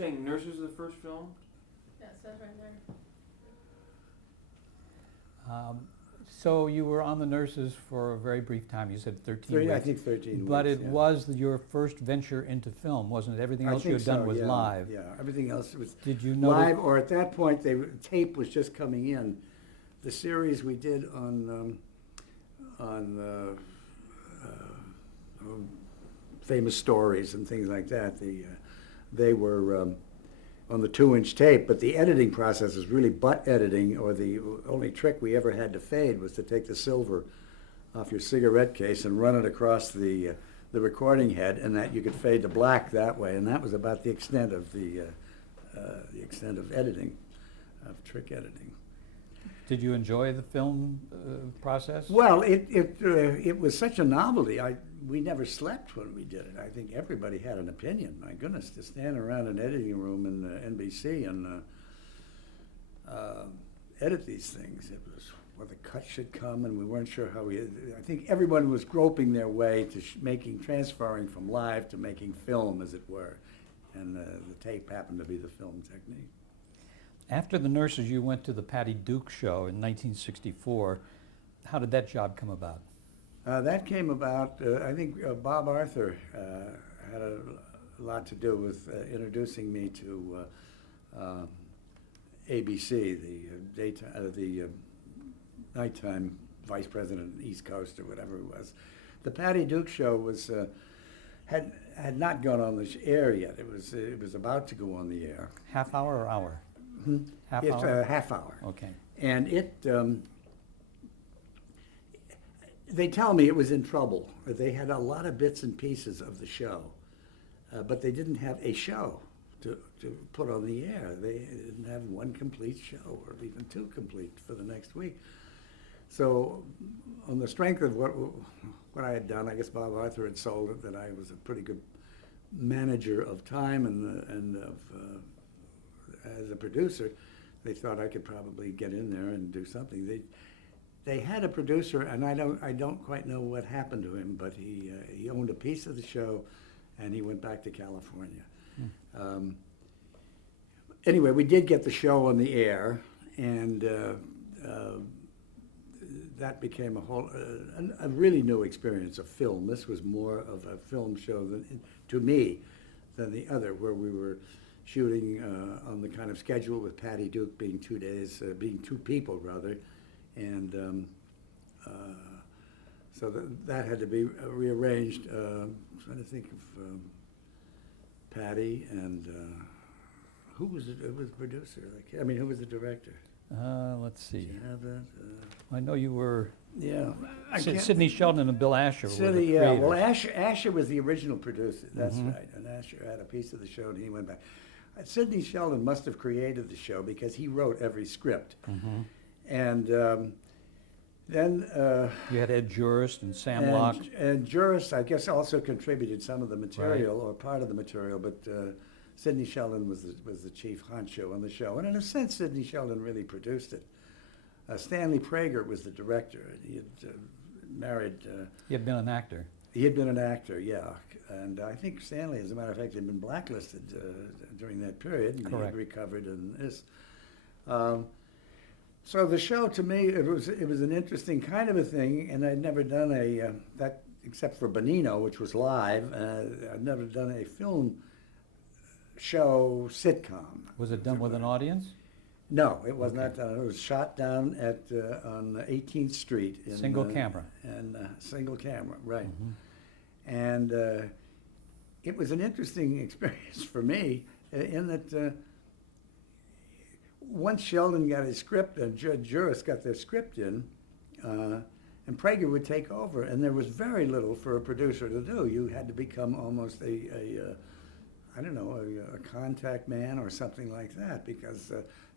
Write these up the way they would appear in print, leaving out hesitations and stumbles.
saying Nurses is the first film? Yeah, it says right there. So you were on the Nurses for a very brief time. You said 13 weeks. I think 13 But weeks, it yeah. was your first venture into film, wasn't it? Everything I else you think had done so, was yeah, live. Yeah, everything else was Did you know live, or at that point, tape was just coming in. The series we did on famous stories and things like that, they were on the 2-inch tape, but the editing process was really butt editing, or the only trick we ever had to fade was to take the silver off your cigarette case and run it across the recording head, and that you could fade to black that way, and that was about the extent of the extent of editing, of trick editing. Did you enjoy the film process? Well, it was such a novelty. We never slept when we did it. I think everybody had an opinion. My goodness, to stand around an editing room in NBC and edit these things. It was where the cut should come, and we weren't sure how I think everyone was groping their way to transferring from live to making film, as it were. And the tape happened to be the film technique. After the Nurses, you went to the Patty Duke show in 1964. How did that job come about? That came about, I think Bob Arthur had a lot to do with introducing me to ABC, the nighttime vice president of the East Coast or whatever it was. The Patty Duke show was had not gone on the air yet. It was about to go on the air. Half hour or hour? Half It's hour? a half hour. Okay. And they tell me it was in trouble. They had a lot of bits and pieces of the show, but they didn't have a show to put on the air. They didn't have one complete show, or even two complete for the next week. So on the strength of what I had done, I guess Bob Arthur had sold it, that I was a pretty good manager of time and as a producer, they thought I could probably get in there and do something. They had a producer, and I don't quite know what happened to him, but he owned a piece of the show, and he went back to California. Anyway, we did get the show on the air, and that became a really new experience of film. This was more of a film show to me than the other, where we were shooting on the kind of schedule with Patty Duke being 2 days, being two people rather, and so that had to be rearranged. I'm trying to think of Patty and who was the producer? Who was the director? Let's see. Do you have that? I know you were. Yeah, Sidney Sheldon and Bill Asher were the Yeah. creators. Well, Asher was the original producer. That's right, and Asher had a piece of the show, and he went back. Sidney Sheldon must have created the show because he wrote every script, and then You had Ed Jurist and Sam Locke. and Juris, I guess, also contributed some of the material or part of the material, but Sidney Sheldon was the chief honcho on the show, and in a sense, Sidney Sheldon really produced it. Stanley Prager was the director. He had married. He had been an actor. He had been an actor, yeah, and I think Stanley, as a matter of fact, had been blacklisted during that period, and he Correct. had recovered in this. So the show, to me, it was an interesting kind of a thing, and I'd never done that except for Bonino, which was live. I'd never done a film show sitcom. Was it done with an audience? No, it was not done. It was shot down on 18th Street. Single camera. And single camera, right. And it was an interesting experience for me in that once Sheldon got his script and Judge Juris got their script in, and Prager would take over, and there was very little for a producer to do. You had to become almost a contact man or something like that, because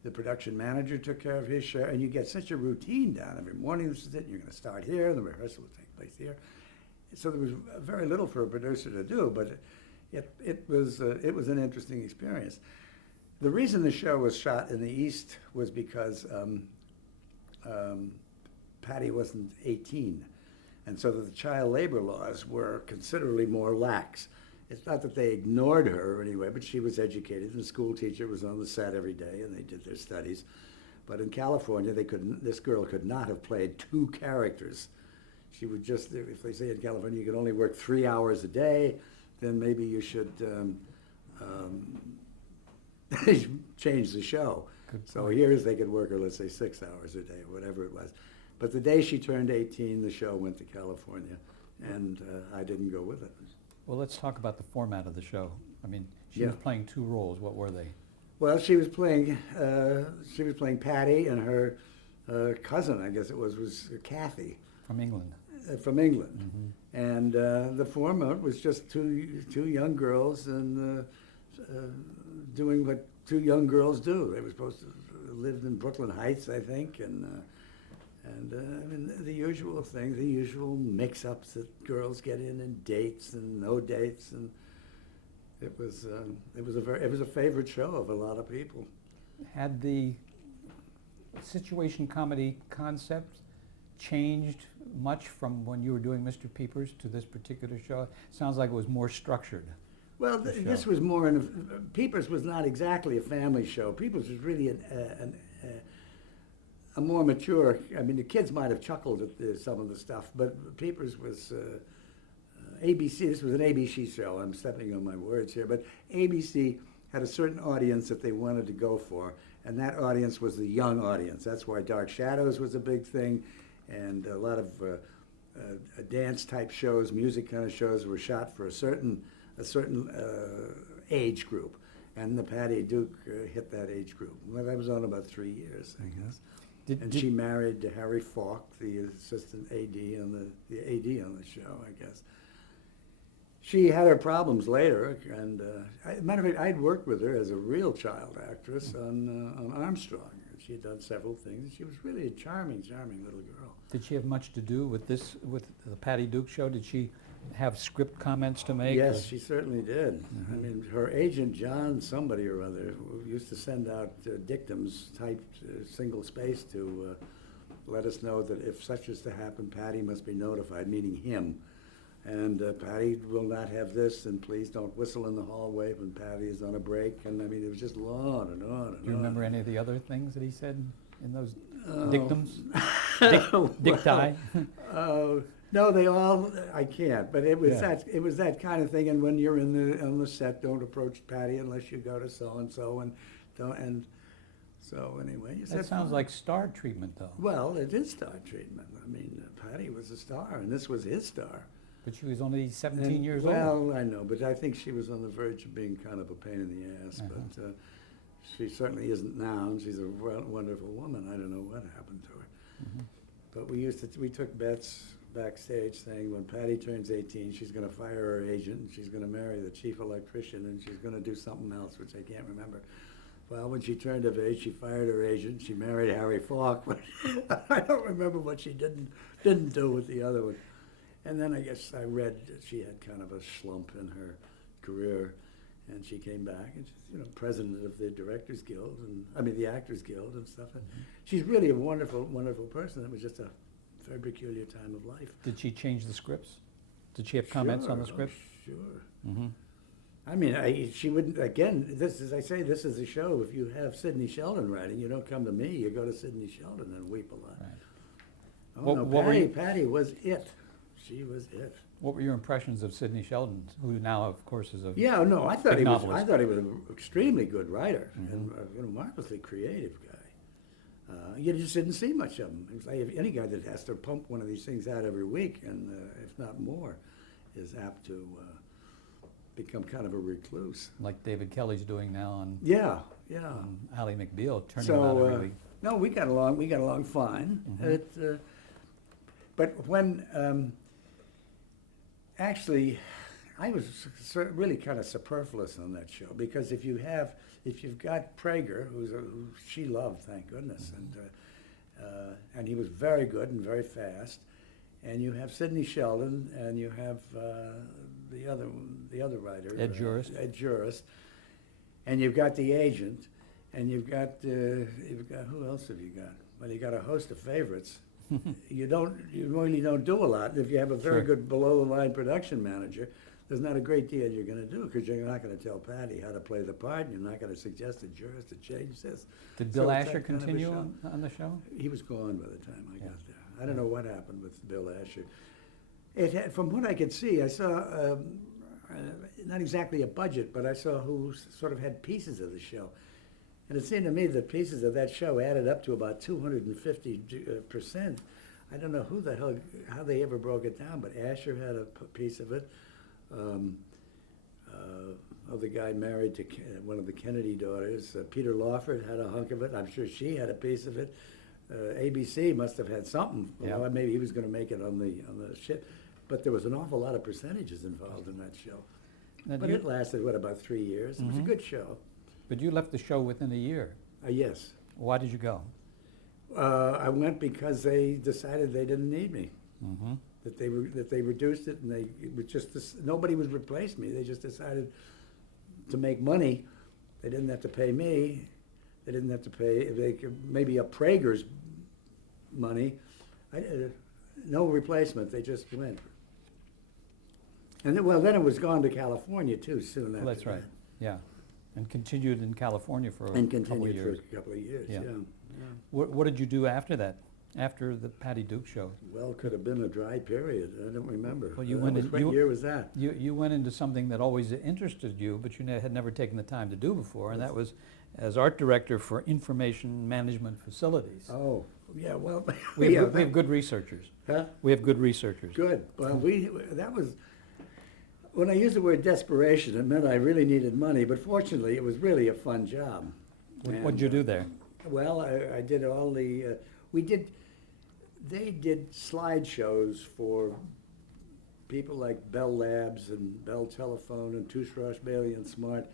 the production manager took care of his share, and you get such a routine down. Every morning, this is it, you're going to start here, and the rehearsal will take place here. So there was very little for a producer to do, but it was an interesting experience. The reason the show was shot in the East was because Patty wasn't 18, and so the child labor laws were considerably more lax. it's not that they ignored her anyway, but she was educated, and the school teacher was on the set every day, and they did their studies. But in California, this girl could not have played two characters. She would just, if they say in California you can only work 3 hours a day, then maybe you should change the show. Good So point. here's they could work her, let's say, 6 hours a day, or whatever it was. But the day she turned 18, the show went to California, and I didn't go with it. Well, let's talk about the format of the show. I mean, she was Yeah. playing two roles. What were they? Well, she was playing Patty, and her cousin, I guess it was Kathy From England. from England. Mm-hmm. And the format was just two young girls and doing what two young girls do. They were supposed to live in Brooklyn Heights, I think, and I mean the usual thing, the usual mix-ups that girls get in, and dates and no dates, and it was a favorite show of a lot of people. Had the situation comedy concept changed much from when you were doing Mr. Peepers to this particular show? Sounds like it was more structured. Well, The this show. was more Peepers was not exactly a family show. Peepers was really a more mature. I mean, the kids might have chuckled at some of the stuff, but Peepers was ABC. This was an ABC show. I'm stepping on my words here, but ABC had a certain audience that they wanted to go for, and that audience was the young audience. That's why Dark Shadows was a big thing, and a lot of dance type shows, music kind of shows were shot for a certain age group, and the Patty Duke hit that age group. Well, that was on about 3 years, I guess. And she married Harry Falk, the assistant AD on the AD on the show, I guess. She had her problems later, and matter of fact, I'd worked with her as a real child actress on Armstrong. She had done several things. She was really a charming, charming little girl. Did she have much to do with the Patty Duke show? Did she have script comments to make? Yes, she certainly did. I mean, her agent, John somebody or other, used to send out dictums typed single space to let us know that if such is to happen, Patty must be notified, meaning him. And Patty will not have this, and please don't whistle in the hallway when Patty is on a break. And I mean, it was just on and on and on. Do you remember any of the other things that he said in those Oh. dictums? Well, Dicti? no, they all. I can't. But it was Yeah. that kind of thing. And when you're on the set, don't approach Patty unless you go to so and so, and don't. And so anyway, you That said, sounds like star treatment, though. Well, it is star treatment. I mean, Patty was a star, and this was his star. But she was only 17 And, years well, old. I know, but I think she was on the verge of being kind of a pain in the ass. Uh-huh. But she certainly isn't now, and she's a wonderful woman. I don't know what happened to her. Mhm. But we took bets backstage saying when Patty turns 18, she's going to fire her agent, and she's going to marry the chief electrician, and she's going to do something else, which I can't remember. Well, when she turned of age, she fired her agent. She married Harry Falk, but I don't remember what she didn't do with the other one. And then I guess I read that she had kind of a slump in her career, and she came back, and she's president of the Directors Guild, the Actors Guild and stuff. And she's really a wonderful, wonderful person. It was just a very peculiar time of life. Did she change the scripts? Did she have comments on the Sure, script? Sure. Mm-hmm. I mean, she wouldn't, again, this is a show, if you have Sidney Sheldon writing, you don't come to me, you go to Sidney Sheldon and weep a lot. Right. Oh, no, What were you- Patty was it. She was it. What were your impressions of Sidney Sheldon, who now, of course, is a Yeah, no, I thought big he was novelist? an extremely good writer and Mhm. a marvelously creative guy. You just didn't see much of him. It was like any guy that has to pump one of these things out every week, and if not more, is apt to become kind of a recluse. like David Kelly's doing now on Yeah. Ally McBeal, turning him out every week. No, we got along fine. Mhm. But when actually, I was really kind of superfluous on that show, because if you've got Prager, who she loved, thank goodness, and he was very good and very fast, and you have Sidney Sheldon, and you have the other writer, Ed Jurist. Ed Jurist, and you've got the agent, and you've got who else have you got? Well, you got a host of favorites. You really don't do a lot. If you have a very Sure. good below the line production manager, there's not a great deal you're going to do because you're not going to tell Patty how to play the part, and you're not going to suggest to jurors to change this. Did So Bill it's Asher that kind of a continue show. on the show? He was gone by the time I Yeah. got there. I don't know what happened with Bill Asher. It had, from what I could see, I saw not exactly a budget, but I saw who sort of had pieces of the show. And it seemed to me that pieces of that show added up to about 250%. I don't know who the hell, how they ever broke it down, but Asher had a piece of it. The guy married to one of the Kennedy daughters, Peter Lawford, had a hunk of it. I'm sure she had a piece of it. ABC must have had something. Yeah. Well, maybe he was going to make it on the ship, but there was an awful lot of percentages involved in that show. Now, But it lasted, what, about 3 years? It was a Mhm. good show. But you left the show within a year. Yes. Why did you go? I went because they decided they didn't need me. Mm-hmm. That they reduced it, and it was just this, nobody would replace me. They just decided to make money. They didn't have to pay me. They didn't have to pay. They could maybe up Prager's money. No replacement. They just went. And then, well, then it was gone to California too. Soon after. Well, that's right, that. yeah. And continued in California for And a couple of continued for years. a couple of years. Yeah. Yeah. What did you do after that, after the Patty Duke show? Well, it could have been a dry period. I don't remember. Well, you That went was- in- what you- year was that? You went into something that always interested you, but you had never taken the time to do before, and that was as art director for information management facilities. Oh, yeah. Well, We yeah, have good researchers. huh? We have good researchers. Good. Well, that was, when I used the word desperation, it meant I really needed money, but fortunately, it was really a fun job. What'd you And, do there? Well, I did all the, they did slideshows for people like Bell Labs and Bell Telephone and Touche Roche Bailey and Smart,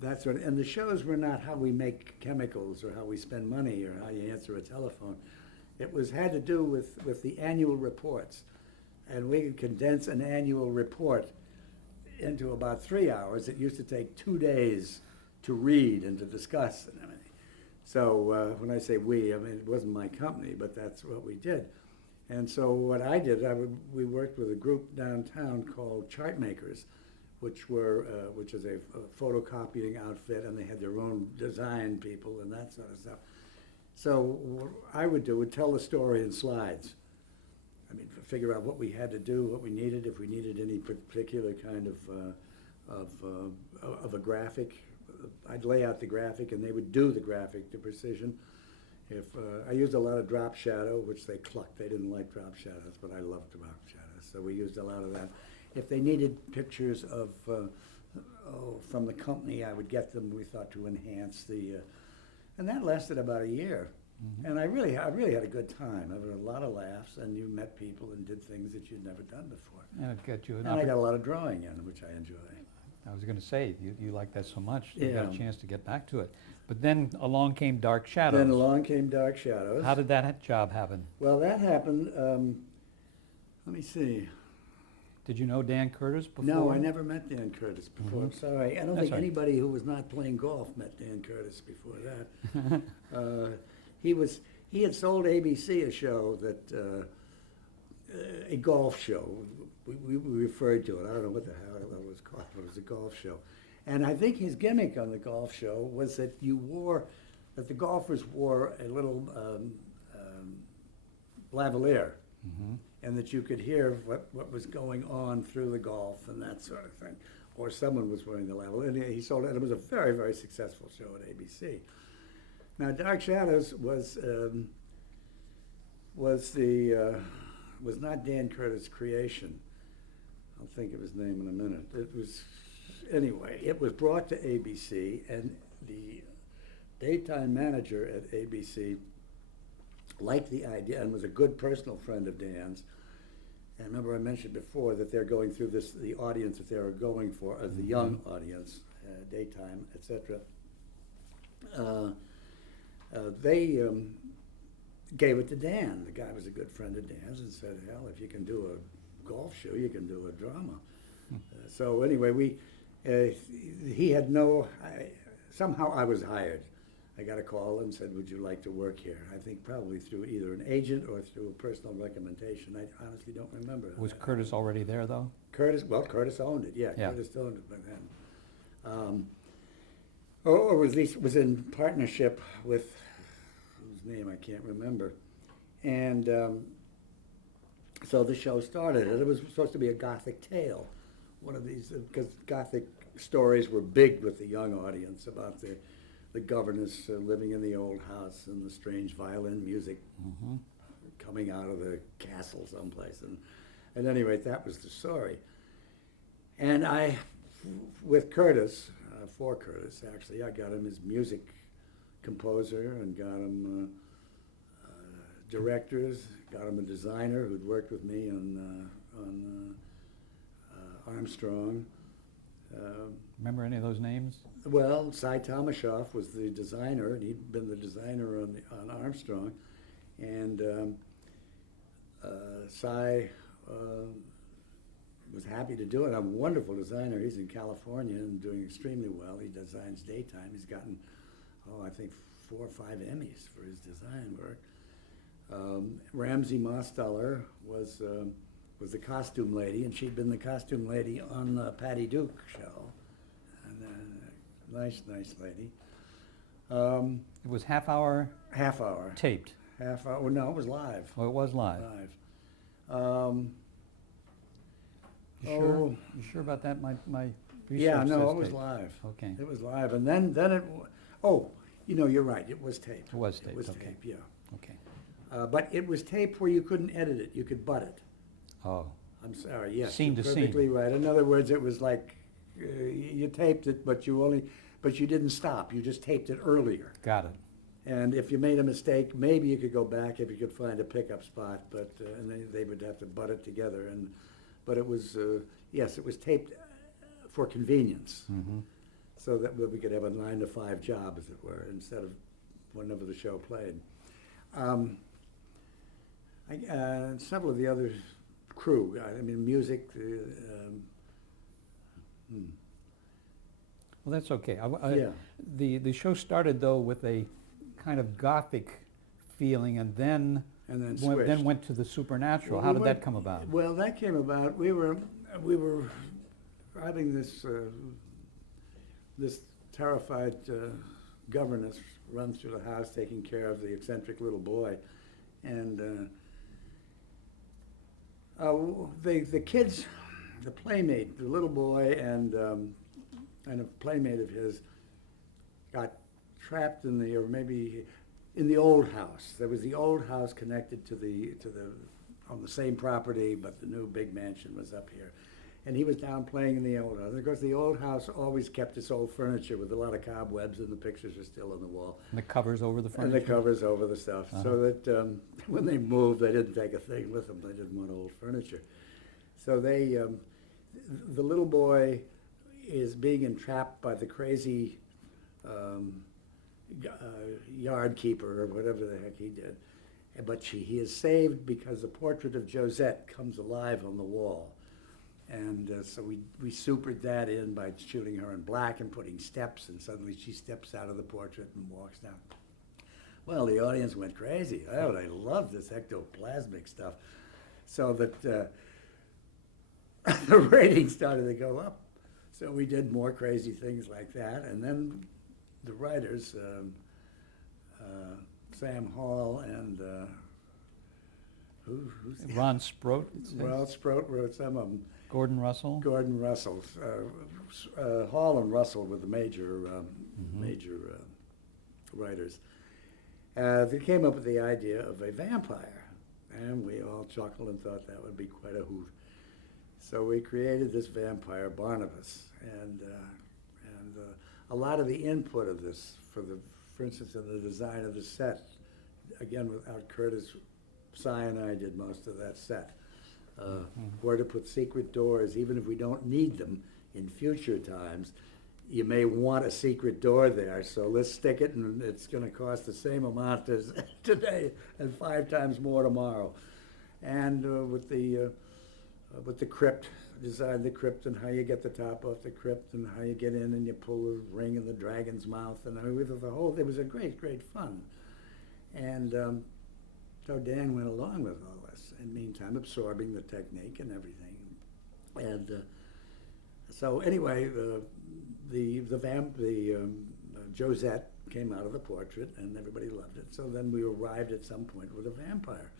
that sort of, and the shows were not how we make chemicals or how we spend money or how you answer a telephone. It had to do with the annual reports. And we could condense an annual report into about 3 hours. It used to take 2 days to read and to discuss and everything. So when I say we, I mean, it wasn't my company, but that's what we did. And so what I did, we worked with a group downtown called Chart Makers, which is a photocopying outfit, and they had their own design people and that sort of stuff. So what I would do would tell the story in slides. I mean, figure out what we had to do, what we needed, if we needed any particular kind of a graphic. I'd lay out the graphic, and they would do the graphic to precision. If I used a lot of drop shadow, which they clucked. They didn't like drop shadows, but I loved drop shadows, so we used a lot of that. If they needed pictures of from the company, I would get them. We thought to enhance the, and that lasted about a year. Mhm. And I really had a good time. I had a lot of laughs, and you met people and did things that you'd never done before. And it got you an And I got a lot of drawing in, which I enjoy. I was going to say, you like that so much, you got a Yeah. chance to get back to it. But then along came Dark Shadows. Then along came Dark Shadows. How did that job happen? Well, that happened, let me see. Did you know Dan Curtis before? No, I never met Dan Curtis before. I'm Mhm. sorry. I don't That's think all right. anybody who was not playing golf met Dan Curtis before that. He had sold ABC a show that, a golf show. We referred to it. I don't know what the hell it was called, but it was a golf show. And I think his gimmick on the golf show was that that the golfers wore a little lavalier, Mhm. and that you could hear what was going on through the golf and that sort of thing. Or someone was wearing the lavalier, and he sold it, and it was a very, very successful show at ABC. Now, Dark Shadows was not Dan Curtis' creation. I'll think of his name in a minute. It was brought to ABC, and the daytime manager at ABC liked the idea and was a good personal friend of Dan's. And remember I mentioned before that they're going through the audience that they were going for, as the young audience, daytime, etc. They gave it to Dan. The guy was a good friend of Dan's and said, hell, if you can do a golf show, you can do a drama. So anyway, he had somehow I was hired. I got a call and said, would you like to work here? I think probably through either an agent or through a personal recommendation. I honestly don't remember. Was Curtis already there, though? Curtis owned it, yeah. Yeah. Curtis owned it by then. Or at least was in partnership with, whose name I can't remember. And so the show started, and it was supposed to be a Gothic tale. One of these, because Gothic stories were big with the young audience about the governess living in the old house and the strange violin music coming out of the castle someplace. And at any rate, that was the story. And with Curtis, for Curtis actually, I got him his music composer and got him directors, got him a designer who'd worked with me on Armstrong. Remember any of those names? Well, Cy Tomashoff was the designer, and he'd been the designer on Armstrong. And Cy was happy to do it. I'm a wonderful designer. He's in California and doing extremely well. He designs daytime. He's gotten, I think 4 or 5 Emmys for his design work. Ramsey Mosteller was the costume lady, and she'd been the costume lady on the Patty Duke show. And nice lady. It was half hour Half hour. taped. Half hour. Well, no, it was live. Oh, it was live. Live. You sure? You sure about that? My research Yeah, no, says it was taped. live. Okay. It was live, and then it. You're right. It was taped. It was taped, It was okay. taped. Yeah. Okay. But it was taped where you couldn't edit it. You could butt it. Oh. I'm sorry. Yes. Scene you're to scene. perfectly right. In other words, it was like you taped it, but you didn't stop. You just taped it earlier. Got it. And if you made a mistake, maybe you could go back if you could find a pickup spot, but and they would have to butt it together. But it was yes, it was taped for convenience, so that we could have a 9-to-5 job, as it were, instead of whenever the show played. Several of the other crew, music. Well, that's okay. Yeah. The show started, though, with a kind of Gothic feeling, and then switched. went to the supernatural. Well, How we did went- that come about? Well, that came about. We were having this terrified governess run through the house taking care of the eccentric little boy, and the kids, the playmate, the little boy, and a playmate of his got trapped in the old house. There was the old house connected on the same property, but the new big mansion was up here. And he was down playing in the old house. And of course, the old house always kept its old furniture with a lot of cobwebs, and the pictures are still on the wall. And the covers over the furniture? And the covers over the stuff, so that when they moved, they didn't take a thing with them. They didn't want old furniture. So the little boy is being entrapped by the crazy yard keeper or whatever the heck he did. But he is saved because the portrait of Josette comes alive on the wall. And so we supered that in by shooting her in black and putting steps, and suddenly she steps out of the portrait and walks down. Well, the audience went crazy. Oh, they loved this ectoplasmic stuff. So that the ratings started to go up. So we did more crazy things like that. And then the writers, Sam Hall and who's the Ron Sproat? it says? Well, Sproat wrote some of them. Gordon Russell? Gordon Russell. Hall and Russell were the major writers. They came up with the idea of a vampire, and we all chuckled and thought that would be quite a hoot. So we created this vampire, Barnabas, and a lot of the input of this, for instance, in the design of the set, again without Curtis, Cy and I did most of that set. Where to put secret doors, even if we don't need them in future times, you may want a secret door there, so let's stick it, and it's going to cost the same amount as today and 5 times more tomorrow. And with the crypt, design the crypt and how you get the top off the crypt and how you get in and you pull the ring in the dragon's mouth, and I mean, with the whole, it was a great fun. And so Dan went along with all this, in the meantime absorbing the technique and everything. And so anyway, Josette came out of the portrait, and everybody loved it. So then we arrived at some point with a vampire.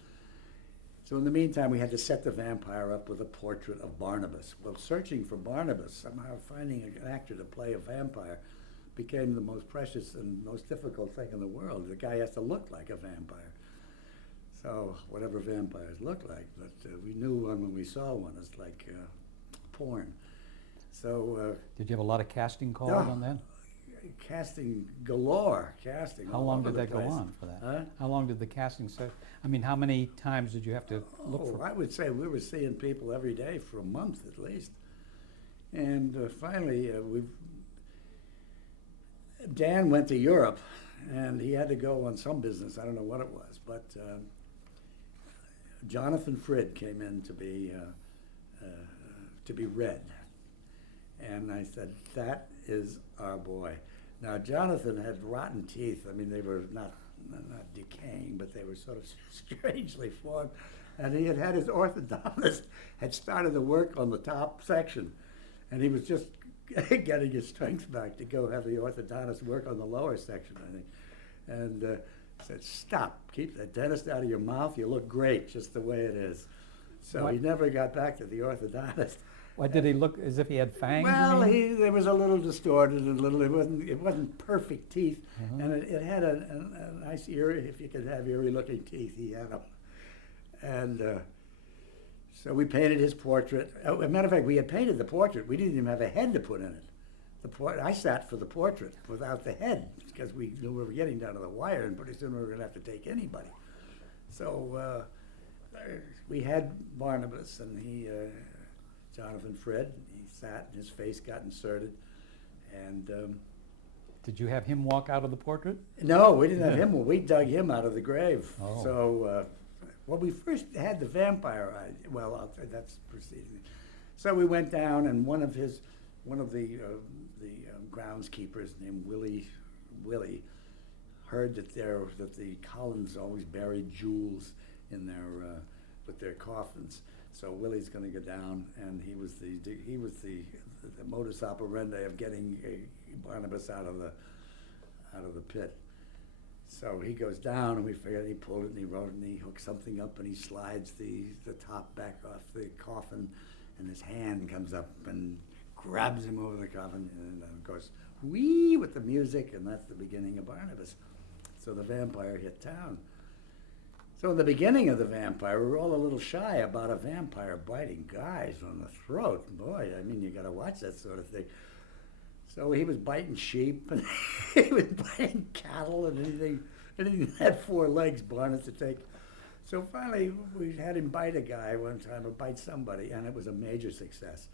So in the meantime, we had to set the vampire up with a portrait of Barnabas. Well, searching for Barnabas, somehow finding an actor to play a vampire became the most precious and most difficult thing in the world. The guy has to look like a vampire. So whatever vampires look like, but we knew one when we saw one. It's like porn. So Did you have a lot of casting calls on that? casting galore, casting. How all long over did the that go place. on for that? Huh? How long did the casting set? I mean, how many times did you have to look Oh, for? I would say we were seeing people every day for a month at least. And finally, Dan went to Europe, and he had to go on some business. I don't know what it was, but Jonathan Frid came in to be read, and I said, "That is our boy." Now Jonathan had rotten teeth. I mean, they were not decaying, but they were sort of strangely formed. And he had his orthodontist had started to work on the top section, and he was just getting his strength back to go have the orthodontist work on the lower section, I think. And said, "Stop, keep the dentist out of your mouth. You look great just the way it is." So he never got back to the orthodontist. Why did he look as if he had fangs? Well, you mean? there was a little distorted, a little. It wasn't perfect teeth, Uh-huh. and it had a nice eerie. If you could have eerie-looking teeth, he had them. And so we painted his portrait. Oh, as a matter of fact, we had painted the portrait. We didn't even have a head to put in it. I sat for the portrait without the head because we knew we were getting down to the wire, and pretty soon we were going to have to take anybody. So we had Barnabas, and Jonathan Frid. He sat, and his face got inserted, and Did you have him walk out of the portrait? no, we didn't have Yeah. him. Well, we dug him out of the grave. Oh. So, well, we first had the vampire. That's proceeding. So we went down, and one of the groundskeepers named Willie heard that the Collins always buried jewels in their with their coffins. So Willie's going to go down, and he was the modus operandi of getting Barnabas out of the pit. So he goes down, and we figured he pulled it, and he wrote it, and he hooked something up, and he slides the top back off the coffin, and his hand comes up and grabs him over the coffin, and of course, wee with the music, and that's the beginning of Barnabas. So the vampire hit town. So in the beginning of the vampire, we were all a little shy about a vampire biting guys on the throat. Boy, I mean, you got to watch that sort of thing. So he was biting sheep, and he was biting cattle, and anything that had four legs, Barnabas to take. So finally, we had him bite a guy one time, or bite somebody, and it was a major success.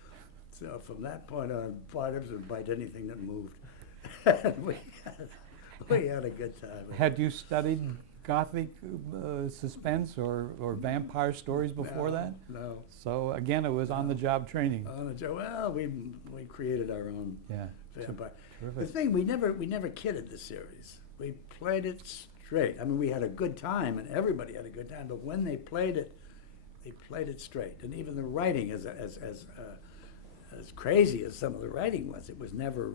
So from that point on, Barnabas would bite anything that moved. we had a good time. Had you studied Gothic suspense or vampire stories before that? No. So again, it was on-the-job training. Well, we created our own Yeah. vampire. The Terrific. thing, we never kidded the series. We played it straight. I mean, we had a good time, and everybody had a good time. But when they played it straight. And even the writing, as crazy as some of the writing was, it was never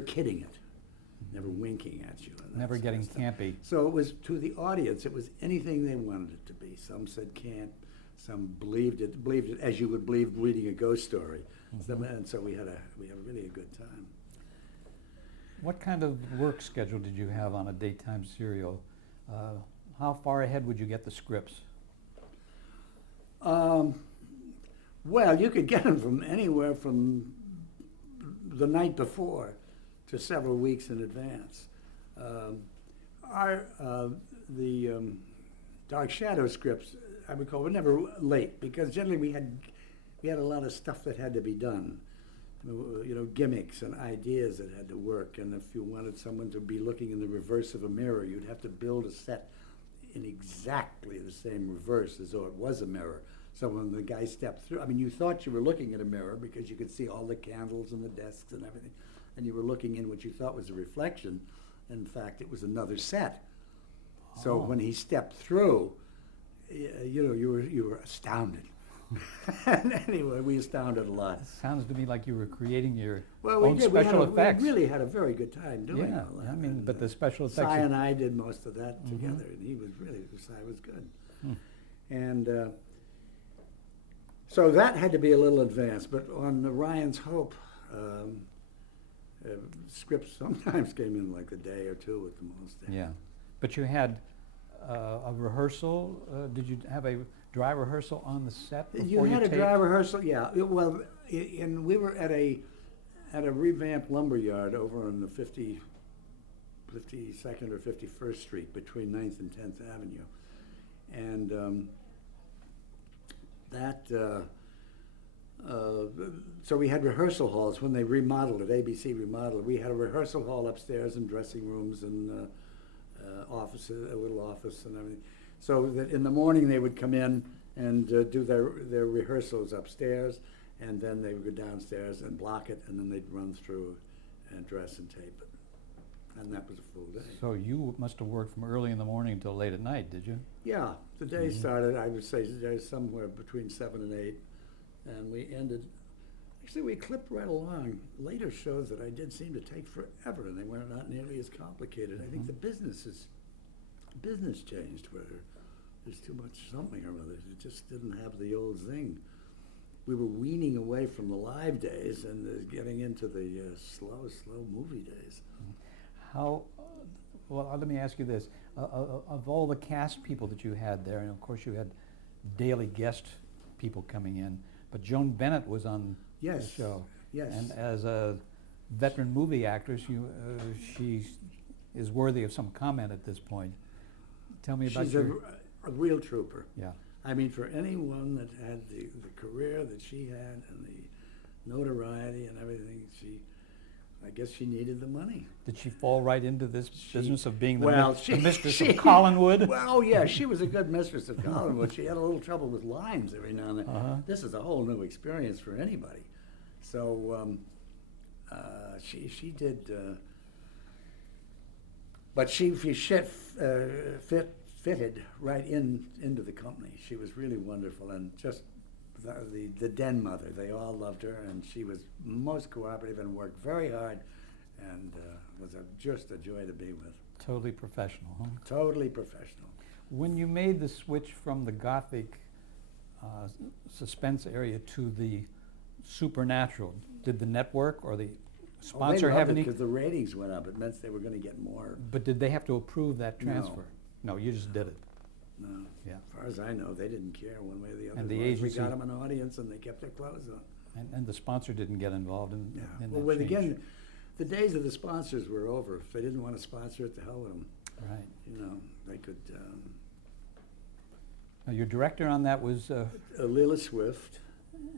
kidding it, never winking at you. And that Never sort of getting stuff. campy. So it was, to the audience, it was anything they wanted it to be. Some said can't, some believed it as you would believe reading a ghost story. And so we had really a good time. What kind of work schedule did you have on a daytime serial? How far ahead would you get the scripts? Well, you could get them from anywhere from the night before to several weeks in advance. The Dark Shadow scripts, I recall, were never late because generally we had a lot of stuff that had to be done. You know, gimmicks and ideas that had to work. And if you wanted someone to be looking in the reverse of a mirror, you'd have to build a set in exactly the same reverse as though it was a mirror. So when the guy stepped through, I mean, you thought you were looking at a mirror because you could see all the candles and the desks and everything, and you were looking in what you thought was a reflection. In fact, it was another set. So Oh. when he stepped through, you know, you were astounded. And anyway, we astounded a lot. Sounds to me like you were creating your Well, we own did. special effects. We really had a very good time doing Yeah, all that. I mean, And, but the special effects. Cy you- and I did most of that Mhm. together, and he was really, Cy was good. Hmm. And so that had to be a little advanced, but on the Ryan's Hope, scripts sometimes came in like a day or two at the most. Yeah, but you had a rehearsal, did you have a dry rehearsal on the set before You you had a taped? dry rehearsal, yeah. Well, and we were at a revamped lumber yard over on the 52nd or 51st Street between 9th and 10th Avenue. And so we had rehearsal halls when they remodeled it, ABC remodeled it. We had a rehearsal hall upstairs and dressing rooms and offices, a little office and everything. So that in the morning they would come in and do their rehearsals upstairs, and then they would go downstairs and block it, and then they'd run through and dress and tape it. And that was a full day. So you must have worked from early in the morning until late at night, did you? Yeah, the day Mhm. started, I would say, somewhere between 7 and 8, and we ended, actually, we clipped right along. Later shows that I did seem to take forever, and they were not nearly as complicated. I think Mhm. the business changed, where there's too much something or other. It just didn't have the old zing. We were weaning away from the live days and getting into the slow movie days. How, well, let me ask you this. Of all the cast people that you had there, and of course you had daily guest people coming in, but Joan Bennett was on the Yes, show. yes. And as a veteran movie actress, she is worthy of some comment at this point. Tell me about She's your... a real trooper. Yeah. I mean, for anyone that had the career that she had and the notoriety and everything, I guess she needed the money. Did she fall right into this business of being the, Well, the mistress of Collinwood? Well, yeah, she was a good mistress of Collinwood. She had a little trouble with lines every now and then. Uh-huh. This is a whole new experience for anybody. So she did, but she fitted right into the company. She was really wonderful, and just the den mother. They all loved her, and she was most cooperative and worked very hard, and was just a joy to be with. Totally professional, huh? Totally professional. When you made the switch from the Gothic suspense area to the supernatural, did the network or the sponsor have any? Because the ratings went up. It meant they were going to get more. But did they have to approve that No. transfer? No, you just did it. No. Yeah. As far as I know, they didn't care one way or the other. And the As long as agency- we got them an audience, and they kept their clothes on. And the sponsor didn't get involved in, Yeah. in Well, that when change. again, the days of the sponsors were over. If they didn't want to sponsor it, to hell with them. Right. You know, they could. Now, your director on that was, Lila Swift.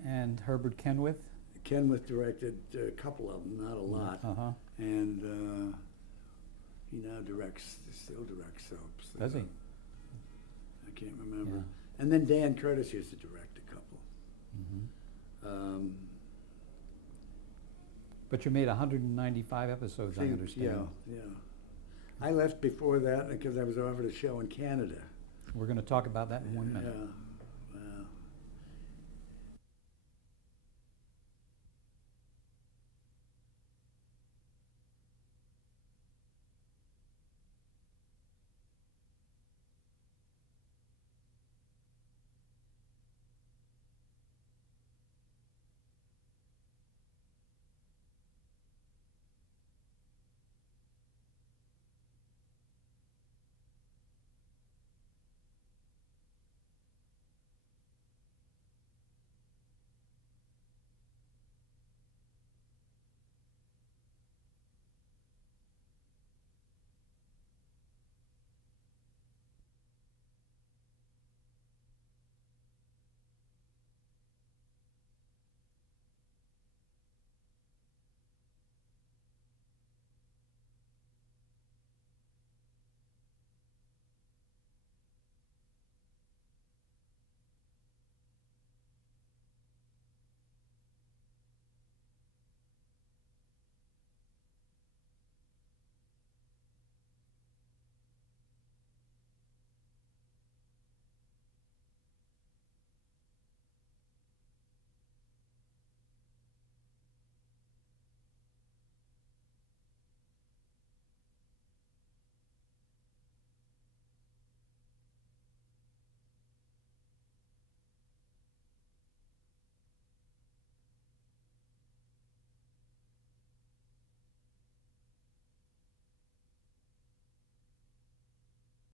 and Herbert Kenwith? Kenwith directed a couple of them, not a lot. Uh-huh. And he now still directs soaps. Does he? I can't remember. Yeah. And then Dan Curtis used to direct a couple. Mhm. But you made 195 episodes, I understand. Yeah. I left before that because I was offered a show in Canada. We're going to talk about that in 1 minute. Yeah.